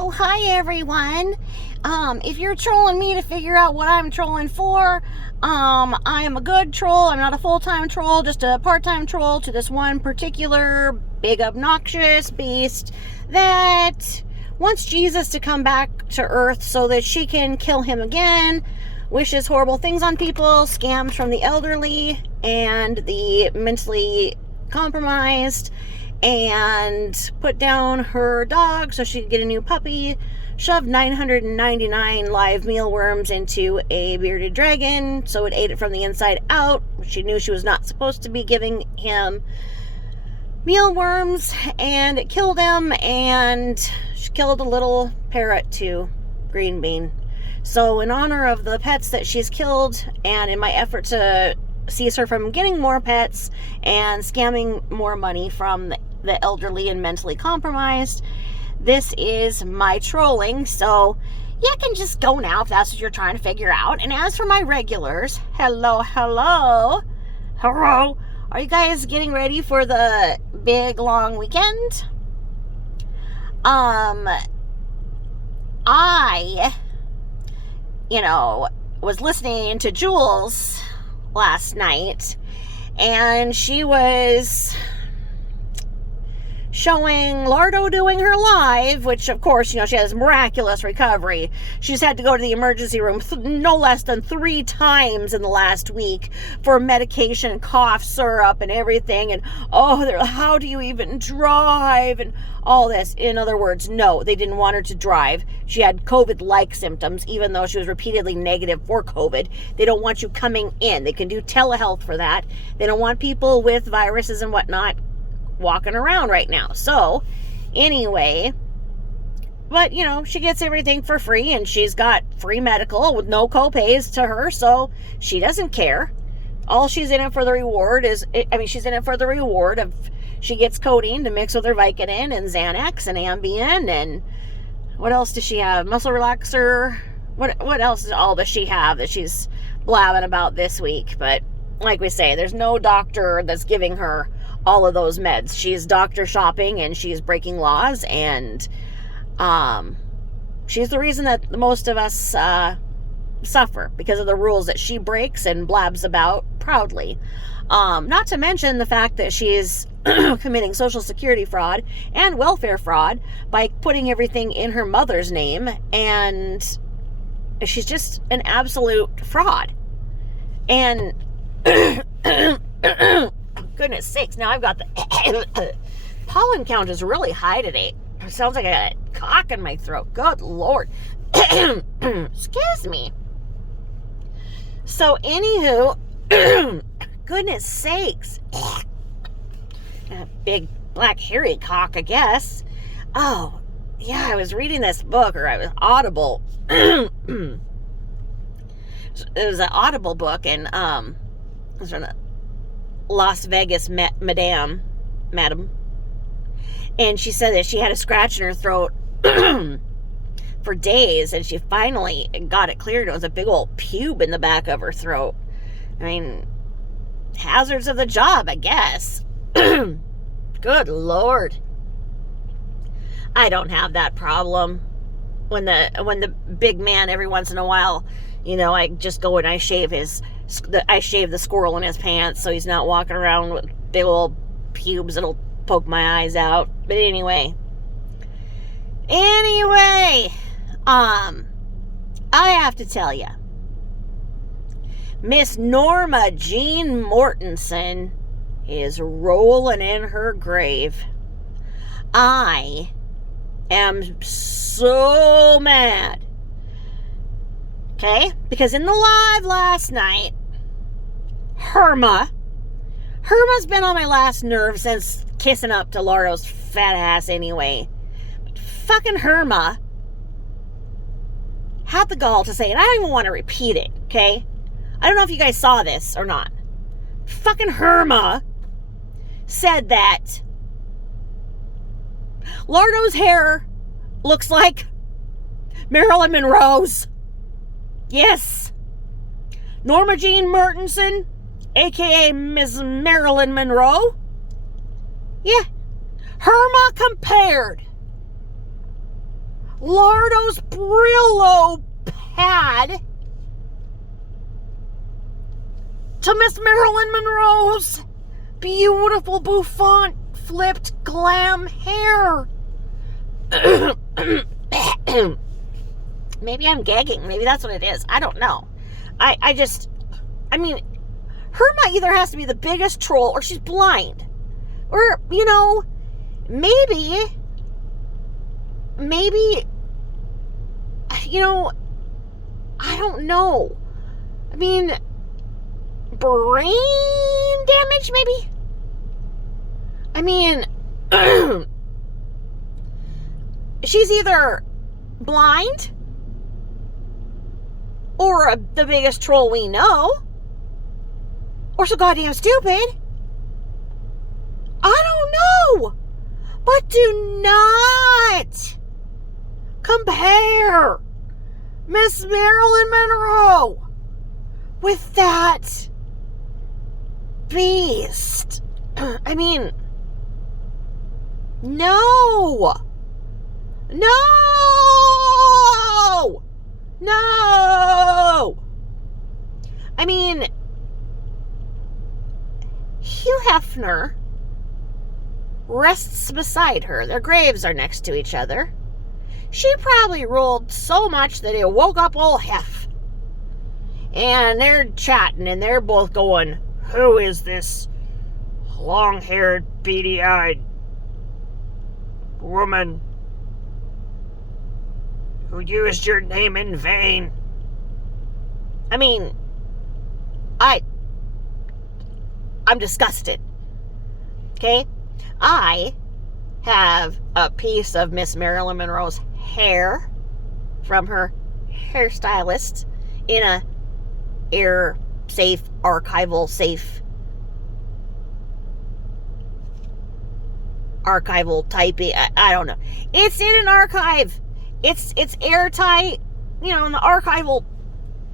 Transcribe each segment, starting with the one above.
Oh, hi everyone. If you're trolling me to figure out what I'm trolling for, I am a good troll. I'm not a full-time troll, just a part-time troll to this one particular big obnoxious beast that wants Jesus to come back to earth so that she can kill him again, wishes horrible things on people, scams from the elderly and the mentally compromised, and put down her dog so she could get a new puppy, shoved 999 live mealworms into a bearded dragon so it ate it from the inside out, which she knew she was not supposed to be giving him mealworms, and it killed him, and she killed a little parrot too, Green Bean. So in honor of the pets that she's killed, and in my effort to cease her from getting more pets and scamming more money from the elderly and mentally compromised, this is my trolling. So you can just go now if that's what you're trying to figure out. And as for my regulars, hello, are you guys getting ready for the big long weekend? I was listening to Jules last night, and she was showing Lardo doing her live, which of course, she has miraculous recovery. She's had to go to the emergency room no less than 3 times in the last week for medication, cough syrup and everything. And how do you even drive and all this? In other words, no, they didn't want her to drive. She had COVID-like symptoms, even though she was repeatedly negative for COVID. They don't want you coming in. They can do telehealth for that. They don't want people with viruses and whatnot walking around right now. So anyway, but she gets everything for free, and she's got free medical with no co-pays to her, so she doesn't care. All she's in it for the reward she's in it for the reward of she gets codeine to mix with her Vicodin and Xanax and Ambien, and what else does she have? Muscle relaxer. What else all does she have that she's blabbing about this week? But like we say, there's no doctor that's giving her all of those meds. She's doctor shopping, and she's breaking laws, and she's the reason that most of us suffer, because of the rules that she breaks and blabs about proudly. Not to mention the fact that she's committing Social Security fraud and welfare fraud by putting everything in her mother's name, and she's just an absolute fraud. And goodness sakes, now I've got the pollen count is really high today. It sounds like I got a cock in my throat. Good Lord. Excuse me. So anywho, goodness sakes. A big black hairy cock, I guess. Oh, yeah, I was reading this book, or I was Audible. It was an Audible book, and it was from a Las Vegas madam, and she said that she had a scratch in her throat for days, and she finally got it cleared. It was a big old pube in the back of her throat. I mean, hazards of the job, I guess. Good Lord. I don't have that problem. When the big man, every once in a while, I just go and I shave the squirrel in his pants so he's not walking around with big old pubes that'll poke my eyes out. But anyway, I have to tell you, Miss Norma Jean Mortensen is rolling in her grave. I am so mad. Okay? Because in the live last night, Herma's been on my last nerve since kissing up to Laura's fat ass anyway. But fucking Herma had the gall to say, and I don't even want to repeat it, okay? I don't know if you guys saw this or not. Fucking Herma said that Lardo's hair looks like Marilyn Monroe's. Yes. Norma Jean Mortensen, a.k.a. Miss Marilyn Monroe. Yeah. Herma compared Lardo's Brillo pad to Miss Marilyn Monroe's beautiful bouffant flipped glam hair. Maybe I'm gagging. Maybe that's what it is. I don't know. I mean, Herma either has to be the biggest troll or she's blind. Or, maybe, I don't know. I mean, brain damage, maybe? I mean, she's either blind or the biggest troll we know, or so goddamn stupid. I don't know. But do not compare Miss Marilyn Monroe with that beast. I mean, no. I mean, Hugh Hefner rests beside her. Their graves are next to each other. She probably rolled so much that it woke up old Hef. And they're chatting and they're both going, who is this long-haired, beady-eyed woman who used your name in vain? I mean, I'm disgusted. Okay? I have a piece of Miss Marilyn Monroe's hair from her hairstylist in a archival type. I don't know. It's in an archive. It's airtight, in the archival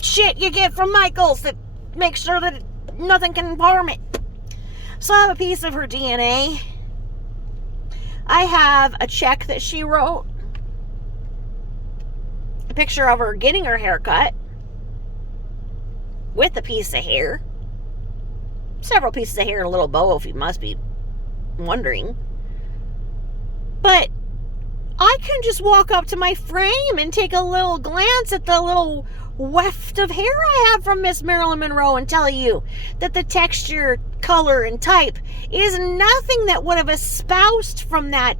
shit you get from Michaels that makes sure that nothing can harm it. So I have a piece of her DNA. I have a check that she wrote. A picture of her getting her hair cut with a piece of hair. Several pieces of hair and a little bow, if you must be wondering. But I can just walk up to my frame and take a little glance at the little weft of hair I have from Miss Marilyn Monroe and tell you that the texture, color, and type is nothing that would have espoused from that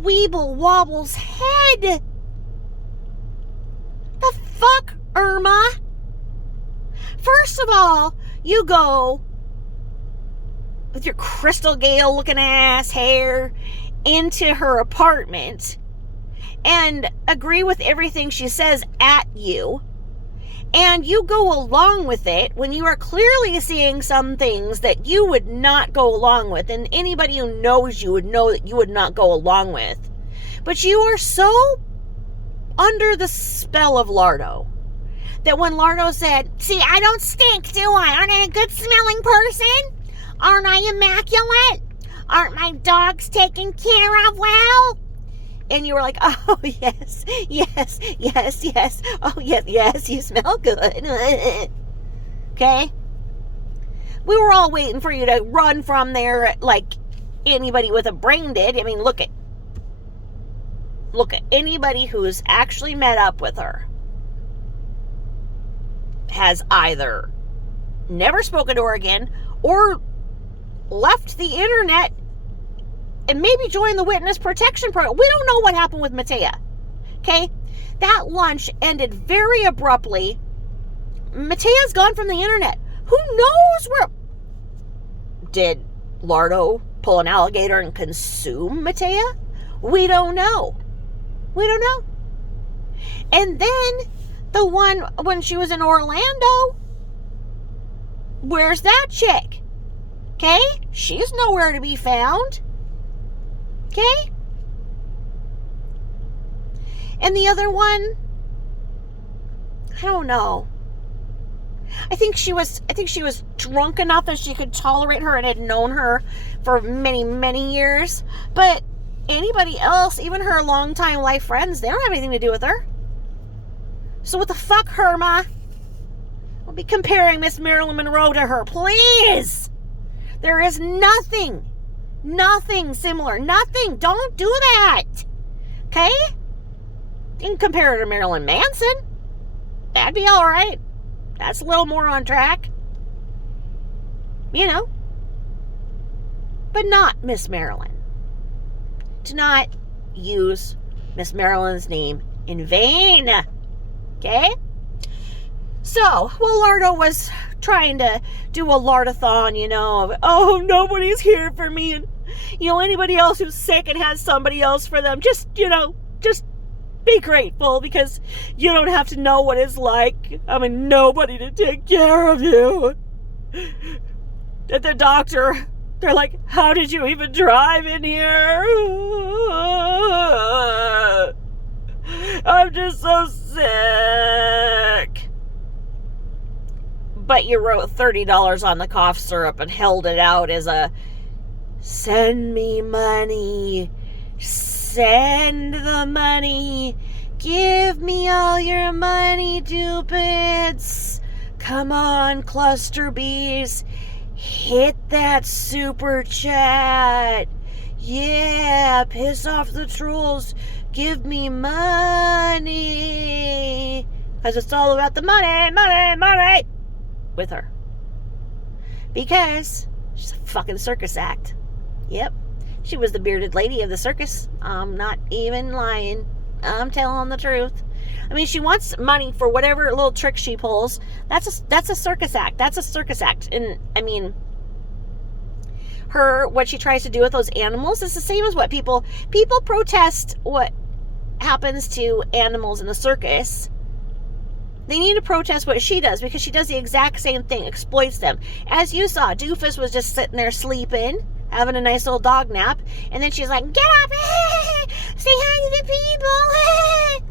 Weeble Wobble's head. The fuck, Irma? First of all, you go with your Crystal Gale looking ass hair into her apartment and agree with everything she says at you, and you go along with it when you are clearly seeing some things that you would not go along with, and anybody who knows you would know that you would not go along with. But you are so under the spell of Lardo that when Lardo said, see, I don't stink, do I? Aren't I a good smelling person? Aren't I immaculate? Aren't my dogs taken care of well? And you were like, oh, yes. Oh, yes, you smell good. Okay? We were all waiting for you to run from there like anybody with a brain did. I mean, look at anybody who's actually met up with her has either never spoken to her again or left the internet and maybe joined the witness protection program. We don't know what happened with Matea. Okay? That lunch ended very abruptly. Matea's gone from the internet. Who knows where... Did Lardo pull an alligator and consume Matea? We don't know. And then the one when she was in Orlando, where's that chick? Okay? She's nowhere to be found. Okay? And the other one, I don't know. I think she was drunk enough that she could tolerate her and had known her for many, many years. But anybody else, even her longtime life friends, they don't have anything to do with her. So what the fuck, Herma? Don't be comparing Miss Marilyn Monroe to her, please. There is nothing similar. Nothing. Don't do that. Okay? You can compare her to Marilyn Manson. That'd be all right. That's a little more on track. You know. But not Miss Marilyn. Do not use Miss Marilyn's name in vain. Okay? So, well, Lardo was trying to do a Lardathon, you know, of, oh, nobody's here for me, and, you know, anybody else who's sick and has somebody else for them, just, you know, just be grateful, because you don't have to know what it's like. I mean, nobody to take care of you. At the doctor, they're like, how did you even drive in here? I'm just so sick. But you wrote $30 on the cough syrup and held it out as a, send me money, send the money, give me all your money, dupids. Come on, cluster bees, hit that super chat. Yeah, piss off the trolls, give me money. Because it's all about the money, money, money. With her. Because she's a fucking circus act. Yep. She was the bearded lady of the circus. I'm not even lying. I'm telling the truth. I mean, she wants money for whatever little trick she pulls. That's a circus act. That's a circus act. And I mean, what she tries to do with those animals is the same as what people protest what happens to animals in the circus. They need to protest what she does, because she does the exact same thing, exploits them. As you saw, Doofus was just sitting there sleeping, having a nice little dog nap, and then she's like, get up, say hi to the people,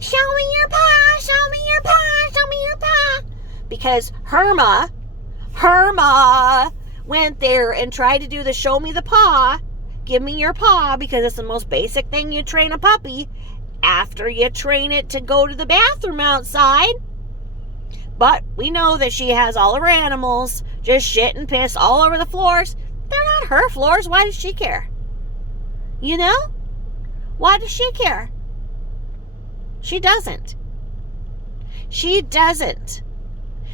show me your paw, show me your paw, show me your paw. Because Herma went there and tried to do the show me the paw, give me your paw, because it's the most basic thing you train a puppy after you train it to go to the bathroom outside. But we know that she has all of her animals just shit and piss all over the floors. They're not her floors. Why does she care? You know? Why does she care? She doesn't. She doesn't.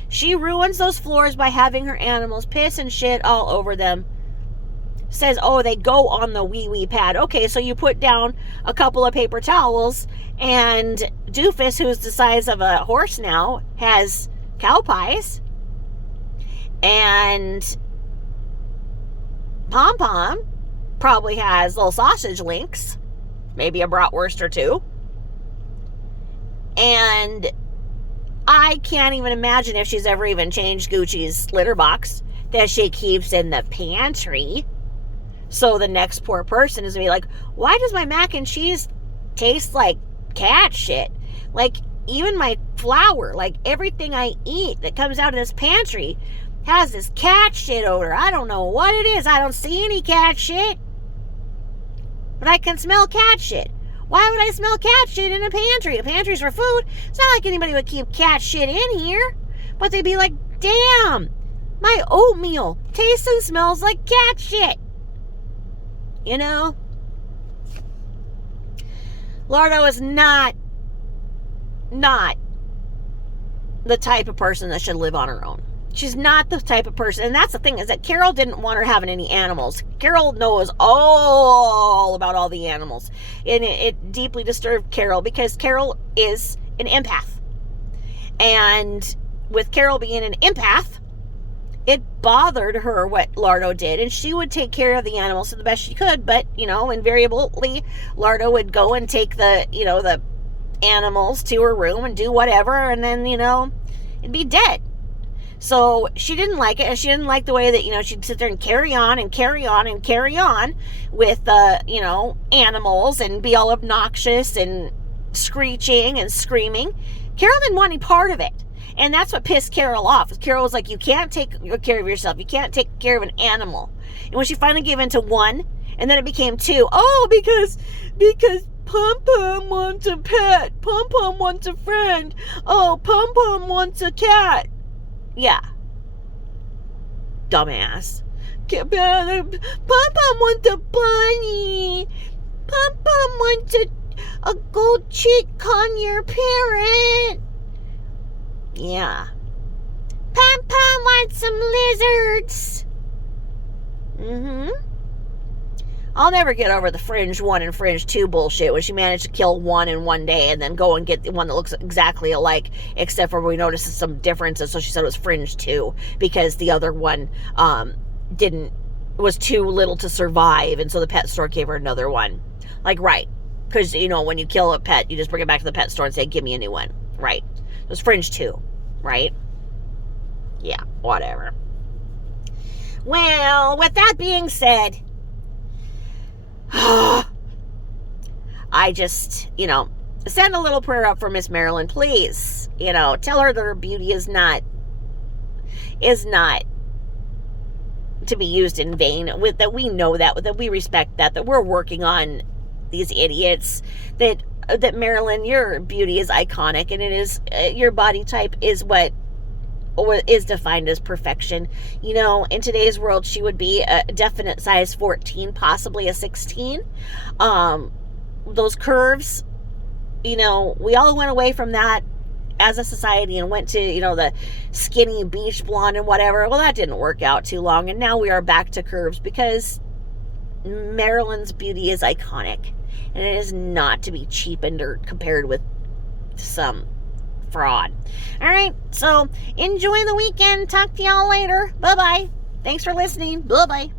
She ruins those floors by having her animals piss and shit all over them. Says, oh, they go on the wee-wee pad. Okay, so you put down a couple of paper towels, and Doofus, who's the size of a horse now, has cow pies. And Pom-Pom probably has little sausage links. Maybe a bratwurst or two. And I can't even imagine if she's ever even changed Gucci's litter box that she keeps in the pantry. So the next poor person is going to be like, why does my mac and cheese taste like cat shit? Like, even my flour, like everything I eat that comes out of this pantry has this cat shit odor. I don't know what it is. I don't see any cat shit. But I can smell cat shit. Why would I smell cat shit in a pantry? A pantry's for food. It's not like anybody would keep cat shit in here. But they'd be like, damn, my oatmeal tastes and smells like cat shit. You know? Lardo is not the type of person that should live on her own. She's not the type of person, and that's the thing, is that Carol didn't want her having any animals. Carol knows all about all the animals, and it deeply disturbed Carol, because Carol is an empath. And with Carol being an empath, it bothered her what Lardo did, and she would take care of the animals to the best she could, but, you know, invariably, Lardo would go and take the animals to her room and do whatever, and then, it'd be dead. So she didn't like it, and she didn't like the way that, she'd sit there and carry on and carry on and carry on with, animals and be all obnoxious and screeching and screaming. Carol didn't want any part of it. And that's what pissed Carol off. Carol was like, you can't take care of yourself. You can't take care of an animal. And when she finally gave in to one, And then it became 2. Oh, because Pom Pom wants a pet. Pom Pom wants a friend. Oh, Pom Pom wants a cat. Yeah. Dumbass. Pom Pom wants a bunny. Pom Pom wants a gold cheek conure parrot. Yeah. Pom Pom wants some lizards. I'll never get over the Fringe 1 and Fringe 2 bullshit when she managed to kill one in one day and then go and get the one that looks exactly alike, except for we noticed some differences, so she said it was Fringe 2 because the other one was too little to survive, and so the pet store gave her another one. Like, right. Because, when you kill a pet, you just bring it back to the pet store and say, give me a new one. Right. It was Fringe 2, right? Yeah, whatever. Well, with that being said, I just, send a little prayer up for Miss Marilyn, please. Tell her that her beauty is not to be used in vain. That we know that we respect that we're working on these idiots. That Marilyn, your beauty is iconic, and it is your body type is what is defined as perfection. In today's world, she would be a definite size 14, possibly a 16. Those curves, we all went away from that as a society and went to, the skinny beach blonde and whatever. Well, that didn't work out too long, and now we are back to curves because Marilyn's beauty is iconic, and it is not to be cheapened or compared with some fraud. All right, so enjoy the weekend. Talk to y'all later. Bye-bye. Thanks for listening. Bye-bye.